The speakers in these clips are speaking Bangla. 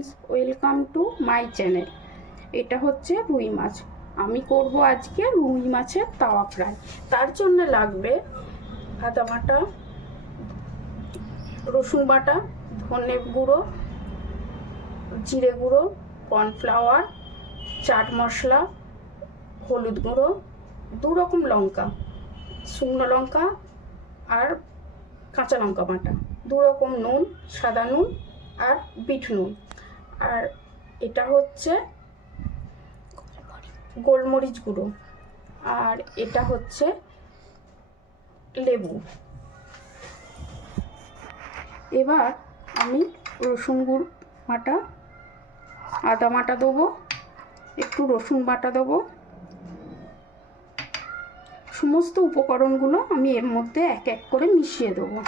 Friends, welcome to my channel. এটা হচ্ছে রুই মাছ। আমি করব আজকে রুই মাছের তাওয়া ফ্রাই। তার জন্য লাগবে আদা বাটা, রসুন বাটা, ধনে গুঁড়ো, জিরে গুঁড়ো, কর্নফ্লাওয়ার, চাট মশলা, হলুদ গুঁড়ো, 2 রকম লঙ্কা, শুকনো লঙ্কা আর কাঁচা লঙ্কা বাটা, 2 রকম নুন, সাদা নুন আর বিট নুন। আর এটা হচ্ছে গোলমরিচ গুঁড়ো, আর এটা হচ্ছে লেবু। এবার আমি রসুন বাটা, আদা বাটা দেবো, একটু রসুন বাটা দেবো। সমস্ত উপকরণগুলো আমি এর মধ্যে এক এক করে মিশিয়ে দেবো।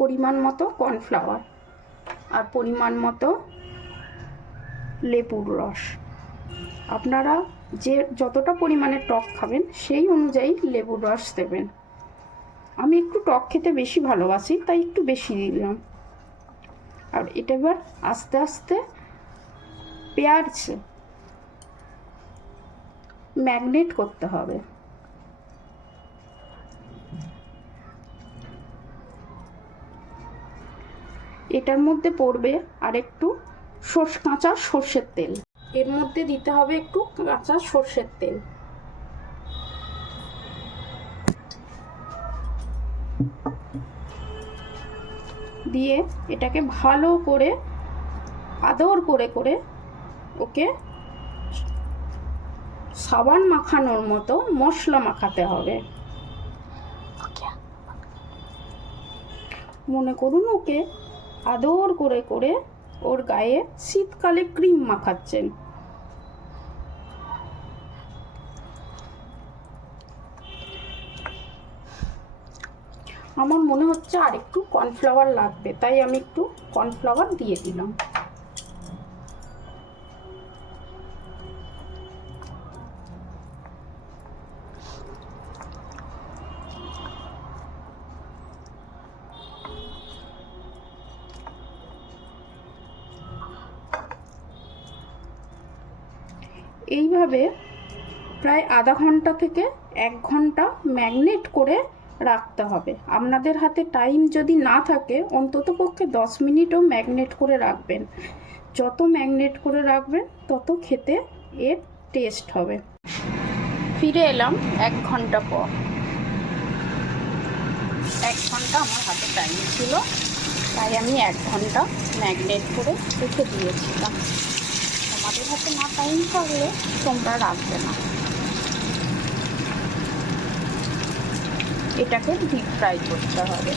পরিমাণ মতো কর্নফ্লাওয়ার আর পরিমাণ মতো লেবুর রস। আপনারা যতটা পরিমাণে টক খাবেন সেই অনুযায়ী লেবুর রস দেবেন। আমি একটু টক খেতে বেশি ভালোবাসি, তাই একটু বেশি দিলাম। আর এটা এবার আস্তে আস্তে পেঁয়াজ ম্যাগনেট করতে হবে। এটার মধ্যে পড়বে আর একটু কাঁচা সর্ষের তেল। এর মধ্যে দিতে হবে একটু কাঁচা সর্ষের তেল। দিয়ে এটাকে ভালো করে আদর করে করে ওকে সাবান মাখানোর মতো মশলা মাখাতে হবে। মনে করুন ওকে আদর করে করে ওর গায়ে শীতকালে ক্রিম মাখাচ্ছেন। আমার মনে হচ্ছে আর একটু কর্নফ্লাওয়ার লাগবে, তাই আমি একটু কর্নফ্লাওয়ার দিয়ে দিলাম। এইভাবে প্রায় আধা ঘন্টা থেকে 1 ঘন্টা ম্যাগনেট করে রাখতে হবে। আপনাদের হাতে টাইম যদি না থাকে অন্তত পক্ষে 10 মিনিটও ম্যাগনেট করে রাখবেন। যত ম্যাগনেট করে রাখবেন তত খেতে এর টেস্ট হবে। ফিরে এলাম 1 ঘন্টা পর। 1 ঘন্টা আমার হাতে টাইম ছিল, তাই আমি 1 ঘন্টা ম্যাগনেট করে রেখে দিয়েছিলাম। তোমাদের হাতে না টাইম থাকলে তোমরা রাখবে না। এটাকে ডিপ ফ্রাই করতে হবে।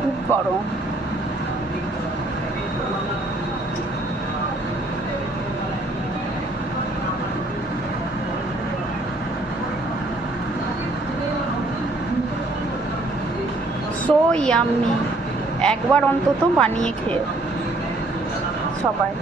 খুব গরম। So yummy. একবার অন্তত বানিয়ে খেয়ে সবাই।